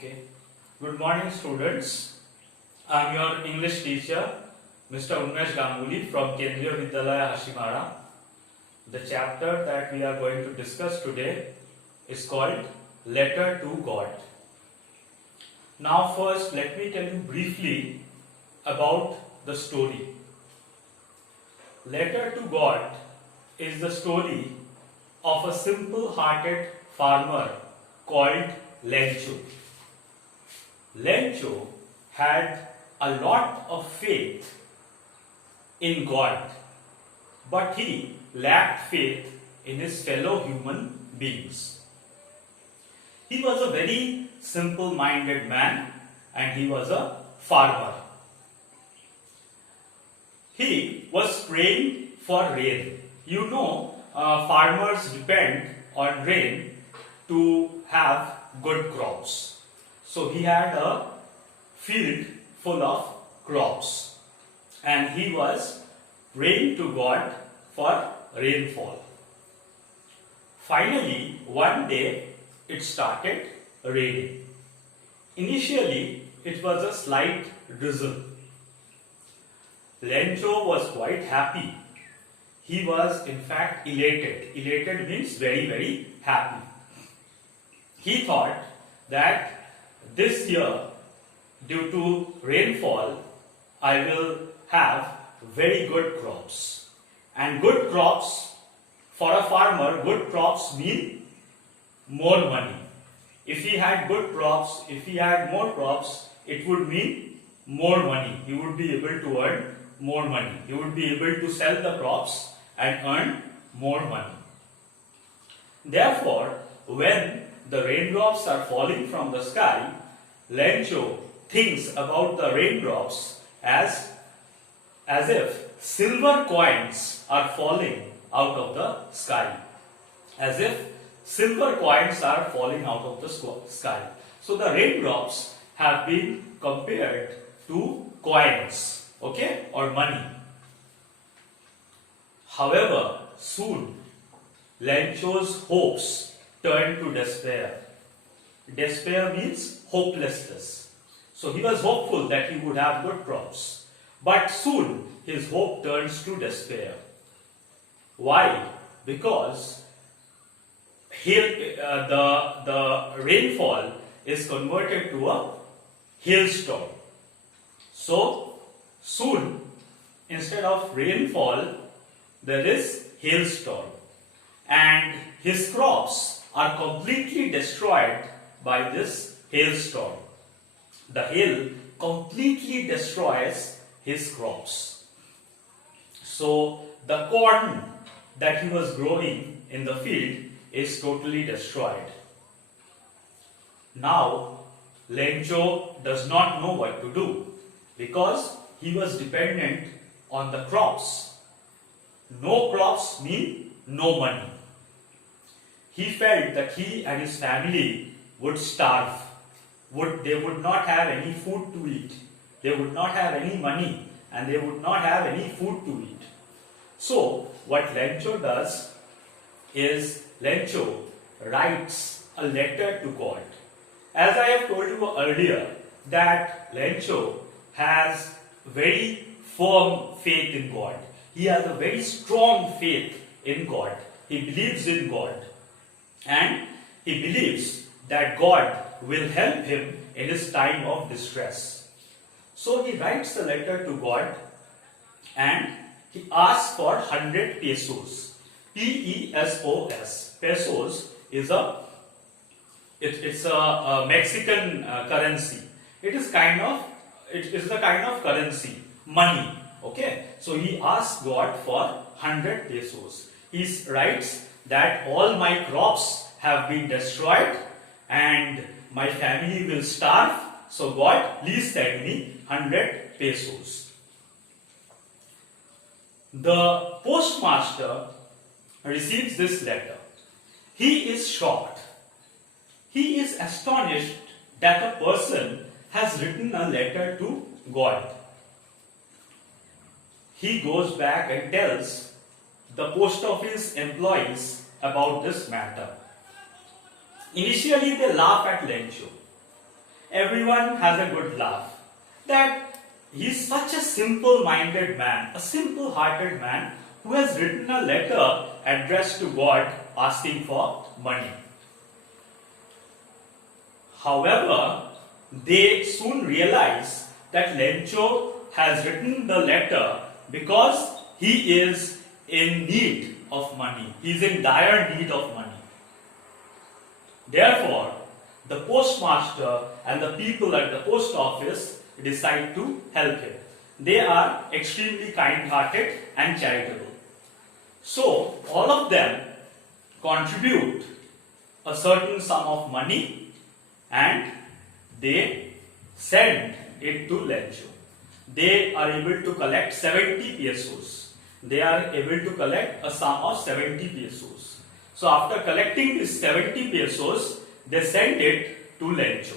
Okay. Good morning, students. I am your English teacher, Mr. Unmesh Ganguly from Kendriya Vidyalaya Hashimara. The chapter that we are going to discuss today is called Letter to God. Now, first, let me tell you briefly about the story. Letter to God is the story of a simple-hearted farmer called Lencho. Lencho had a lot of faith in God, but he lacked faith in his fellow human beings. He was a very simple-minded man and he was a farmer. He was praying for rain. You know, farmers depend on rain to have good crops. So he had a field full of crops and he was praying to God for rainfall. Finally, one day it started raining. Initially, it was a slight drizzle. Lencho was quite happy. He was in fact elated. Elated means very, very happy. He thought that this year, due to rainfall, I will have very good crops. And good crops, for a farmer, good crops mean more money. If he had good crops, if he had more crops, it would mean more money. He would be able to earn more money. He would be able to sell the crops and earn more money. Therefore, when the raindrops are falling from the sky, Lencho thinks about the raindrops as if silver coins are falling out of the sky. As if silver coins are falling out of the sky. So the raindrops have been compared to coins, okay, or money. However, soon Lencho's hopes turned to despair. Despair means hopelessness. So he was hopeful that he would have good crops. But soon his hope turns to despair. Why? Because the rainfall is converted to a hailstorm. So soon, instead of rainfall, there is hailstorm. And his crops are completely destroyed by this hailstorm. The hail completely destroys his crops. So the corn that he was growing in the field is totally destroyed. Now, Lencho does not know what to do because he was dependent on the crops. No crops mean no money. He felt that he and his family would starve. They would not have any food to eat. They would not have any money and they would not have any food to eat. So, what Lencho does is Lencho writes a letter to God. As I have told you earlier, that Lencho has very firm faith in God. He has a very strong faith in God. He believes in God. And he believes that God will help him in his time of distress. So he writes a letter to God and he asks for 100 pesos. P-E-S-O-S. Pesos is a Mexican currency. It is the kind of currency, money. Okay. So he asks God for 100 pesos. He writes that all my crops have been destroyed and my family will starve. So God, please send me 100 pesos. The postmaster receives this letter. He is shocked. He is astonished that a person has written a letter to God. He goes back and tells the post office employees about this matter. Initially, they laugh at Lencho. everyone has a good laugh. That he's such a simple-minded man, a simple-hearted man who has written a letter addressed to God asking for money. However, they soon realize that Lencho has written the letter because he is in need of money. He is in dire need of money. Therefore, the postmaster and the people at the post office decide to help him. They are extremely kind-hearted and charitable. So, all of them contribute a certain sum of money and they send it to Lencho. They are able to collect 70 pesos. They are able to collect a sum of 70 pesos. So after collecting this 70 pesos, they send it to Lencho.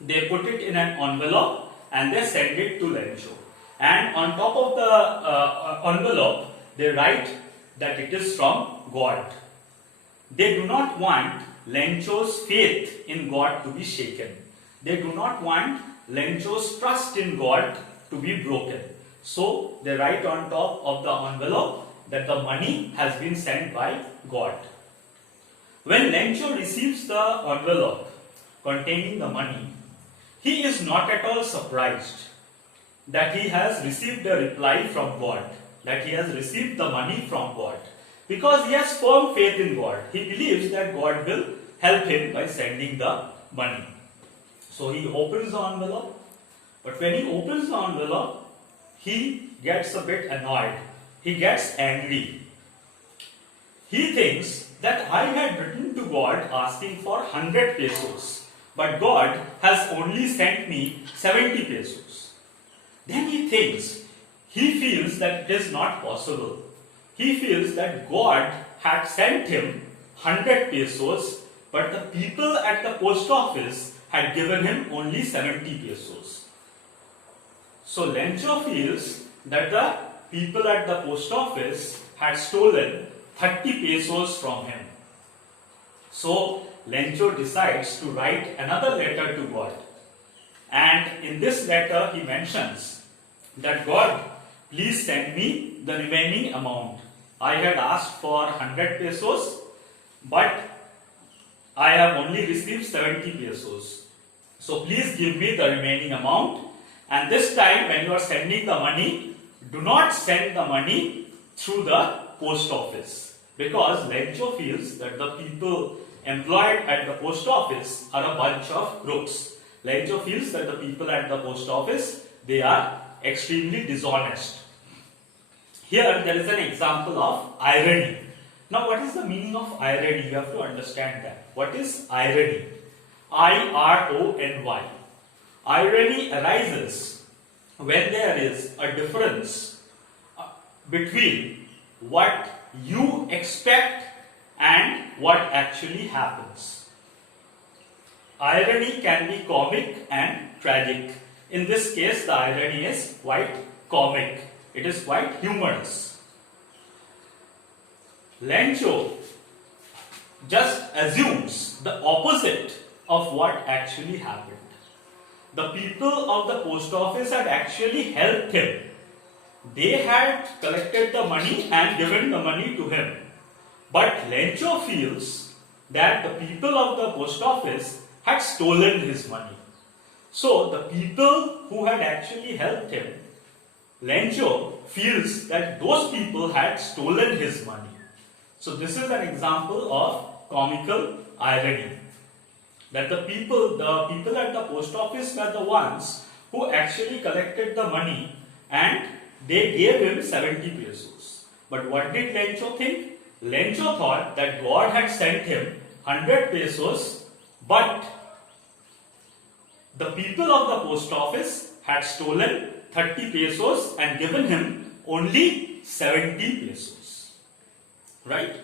They put it in an envelope and they send it to Lencho. And on top of the envelope, they write that it is from God. They do not want Lencho's faith in God to be shaken. They do not want Lencho's trust in God to be broken. So they write on top of the envelope that the money has been sent by God. When Lencho receives the envelope containing the money, he is not at all surprised that he has received a reply from God, that he has received the money from God, because he has firm faith in God. He believes that God will help him by sending the money. So he opens the envelope, but when he opens the envelope, he gets a bit annoyed. He gets angry. He thinks that I had written to God asking for 100 pesos, but God has only sent me 70 pesos. Then he feels that it is not possible. He feels that God had sent him 100 pesos, but the people at the post office had given him only 70 pesos. So Lencho feels that the people at the post office had stolen 30 pesos from him. So Lencho decides to write another letter to God. And in this letter he mentions that God, please send me the remaining amount. I had asked for 100 pesos, but I have only received 70 pesos. So please give me the remaining amount. And this time when you are sending the money, do not send the money through the post office. Because Lencho feels that the people employed at the post office are a bunch of crooks. Lencho feels that the people at the post office, they are extremely dishonest. Here there is an example of irony. Now what is the meaning of irony? You have to understand that. What is irony? I-R-O-N-Y. Irony arises when there is a difference between what you expect and what actually happens. Irony can be comic and tragic. In this case, the irony is quite comic. It is quite humorous. Lencho just assumes the opposite of what actually happened. The people of the post office had actually helped him. They had collected the money and given the money to him. But Lencho feels that the people of the post office had stolen his money. So the people who had actually helped him, Lencho feels that those people had stolen his money. So this is an example of comical irony. That the people at the post office were the ones who actually collected the money and they gave him 70 pesos. But what did Lencho think? Lencho thought that God had sent him 100 pesos, but the people of the post office had stolen 30 pesos and given him only 70 pesos. Right?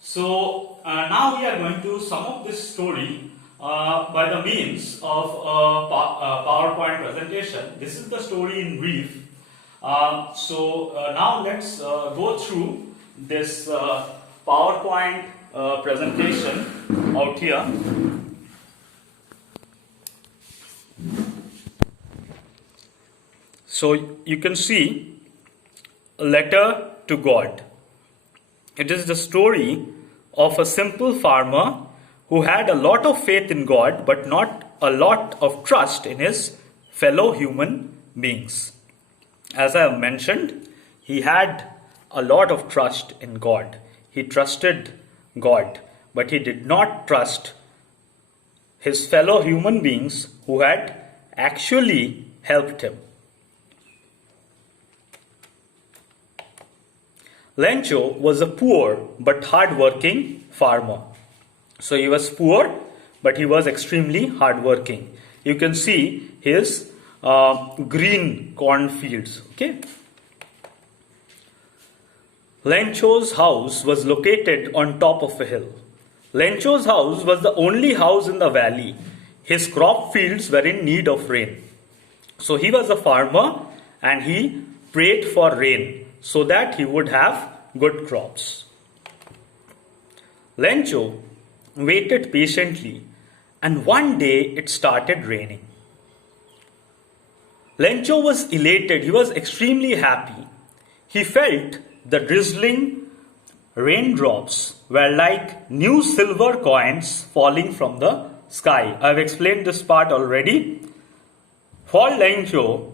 So now we are going to sum up this story by the means of a PowerPoint presentation. This is the story in brief. Now let's go through this PowerPoint presentation out here. So you can see a letter to God. It is the story of a simple farmer who had a lot of faith in God but not a lot of trust in his fellow human beings. As I have mentioned, he had a lot of trust in God. He trusted God, but he did not trust his fellow human beings who had actually helped him. Lencho was a poor but hard-working farmer. So he was poor, but he was extremely hard-working. You can see his green cornfields. Okay. Lencho's house was located on top of a hill. Lencho's house was the only house in the valley. His crop fields were in need of rain. So he was a farmer and he prayed for rain so that he would have good crops. Lencho waited patiently and one day it started raining. Lencho was elated. He was extremely happy. He felt the drizzling raindrops were like new silver coins falling from the sky. I have explained this part already. For Lencho,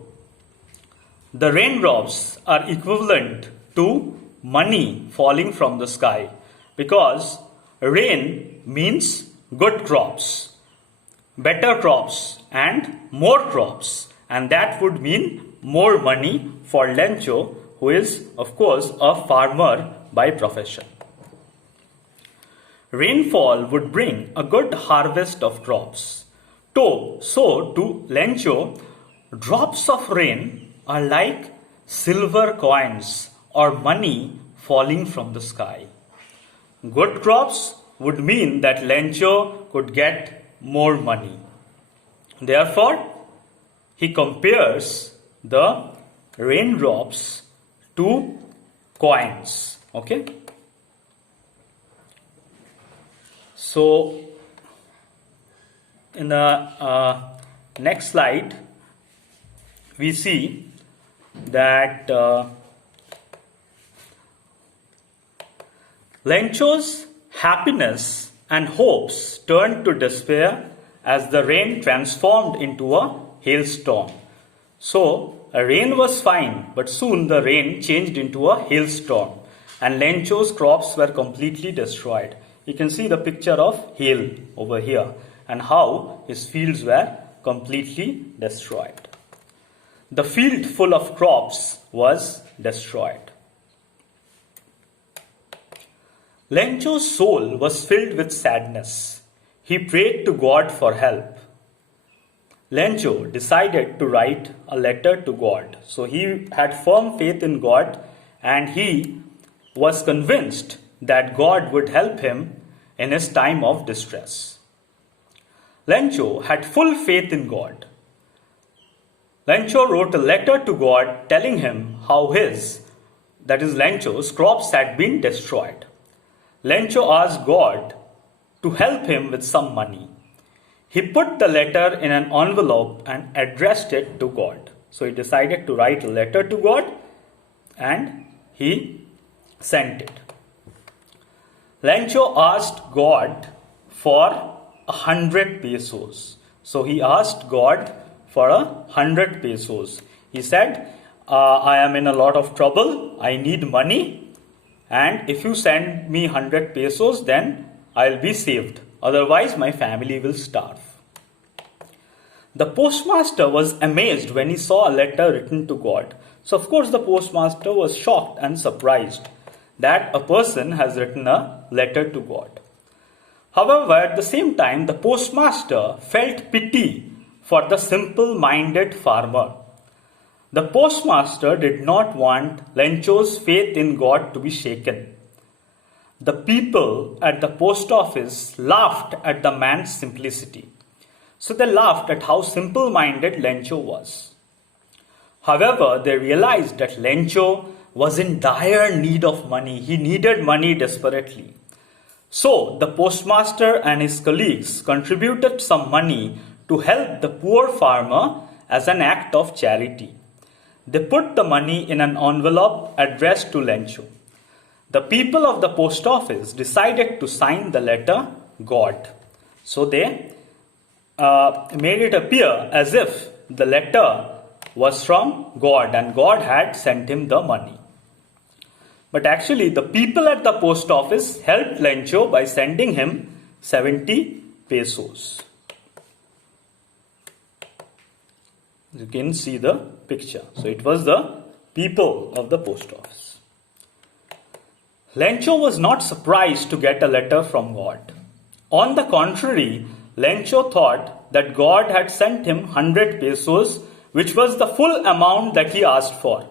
the raindrops are equivalent to money falling from the sky because rain means good crops, better crops and more crops, and that would mean more money for Lencho, who is of course a farmer by profession. Rainfall would bring a good harvest of crops. So to Lencho, drops of rain are like silver coins or money falling from the sky. Good crops would mean that Lencho could get more money. Therefore, he compares the raindrops to coins. Okay. So, in the next slide, we see that Lencho's happiness and hopes turned to despair as the rain transformed into a hailstorm. So, rain was fine, but soon the rain changed into a hailstorm and Lencho's crops were completely destroyed. You can see the picture of hail over here and how his fields were completely destroyed. The field full of crops was destroyed. Lencho's soul was filled with sadness. He prayed to God for help. Lencho decided to write a letter to God. So he had firm faith in God and he was convinced that God would help him in his time of distress. Lencho had full faith in God. Lencho wrote a letter to God telling him how Lencho's crops had been destroyed. Lencho asked God to help him with some money. He put the letter in an envelope and addressed it to God. So he decided to write a letter to God and he sent it. Lencho asked God for 100 pesos. So he asked God for 100 pesos. He said, I am in a lot of trouble. I need money. And if you send me 100 pesos, then I'll be saved. Otherwise, my family will starve. The postmaster was amazed when he saw a letter written to God. So, of course, the postmaster was shocked and surprised that a person has written a letter to God. However, at the same time, the postmaster felt pity for the simple-minded farmer. The postmaster did not want Lencho's faith in God to be shaken. The people at the post office laughed at the man's simplicity. So they laughed at how simple-minded Lencho was. However, they realized that Lencho was in dire need of money. He needed money desperately. So the postmaster and his colleagues contributed some money to help the poor farmer as an act of charity. They put the money in an envelope addressed to Lencho. The people of the post office decided to sign the letter God. So they made it appear as if the letter was from God and God had sent him the money. But actually, the people at the post office helped Lencho by sending him 70 pesos. You can see the picture. So it was the people of the post office. Lencho was not surprised to get a letter from God. On the contrary, Lencho thought that God had sent him 100 pesos, which was the full amount that he asked for.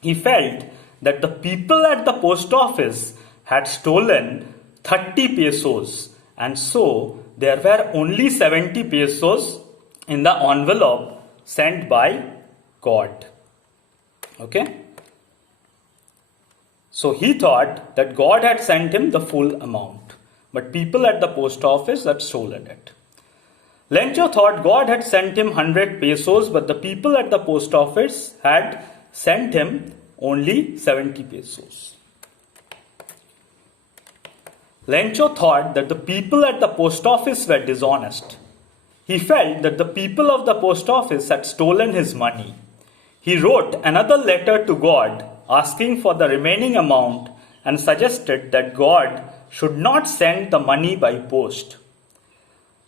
He felt that the people at the post office had stolen 30 pesos, and so there were only 70 pesos in the envelope sent by God. Okay? So he thought that God had sent him the full amount, but people at the post office had stolen it. Lencho thought God had sent him 100 pesos, but the people at the post office had sent him only 70 pesos. Lencho thought that the people at the post office were dishonest. He felt that the people of the post office had stolen his money. He wrote another letter to God asking for the remaining amount and suggested that God should not send the money by post.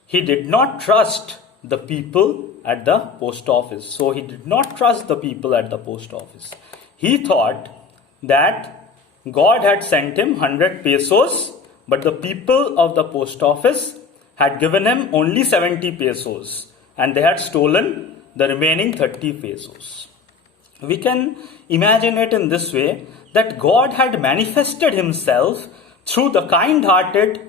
He did not trust the people at the post office. So he did not trust the people at the post office. He thought that God had sent him 100 pesos, but the people of the post office had given him only 70 pesos and they had stolen the remaining 30 pesos. We can imagine it in this way, that God had manifested himself through the kind-hearted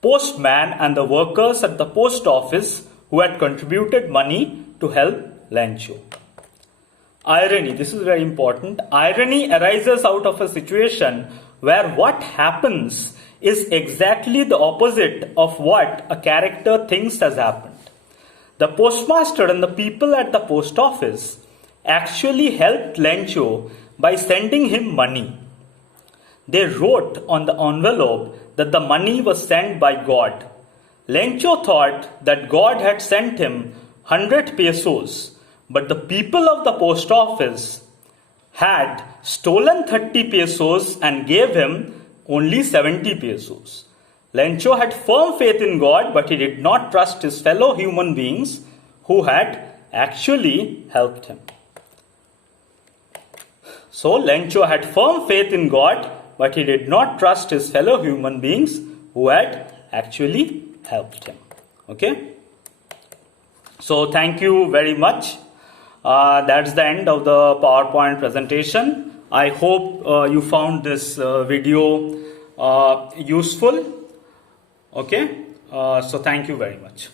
postman and the workers at the post office who had contributed money to help Lencho. Irony, this is very important. Irony arises out of a situation where what happens is exactly the opposite of what a character thinks has happened. The postmaster and the people at the post office actually helped Lencho by sending him money. They wrote on the envelope that the money was sent by God. Lencho thought that God had sent him 100 pesos, but the people of the post office had stolen 30 pesos and gave him only 70 pesos. Lencho had firm faith in God, but he did not trust his fellow human beings who had actually helped him. So Lencho had firm faith in God, but he did not trust his fellow human beings who had actually helped him. Okay? So thank you very much. That's the end of the PowerPoint presentation. I hope you found this video useful. Okay? So thank you very much.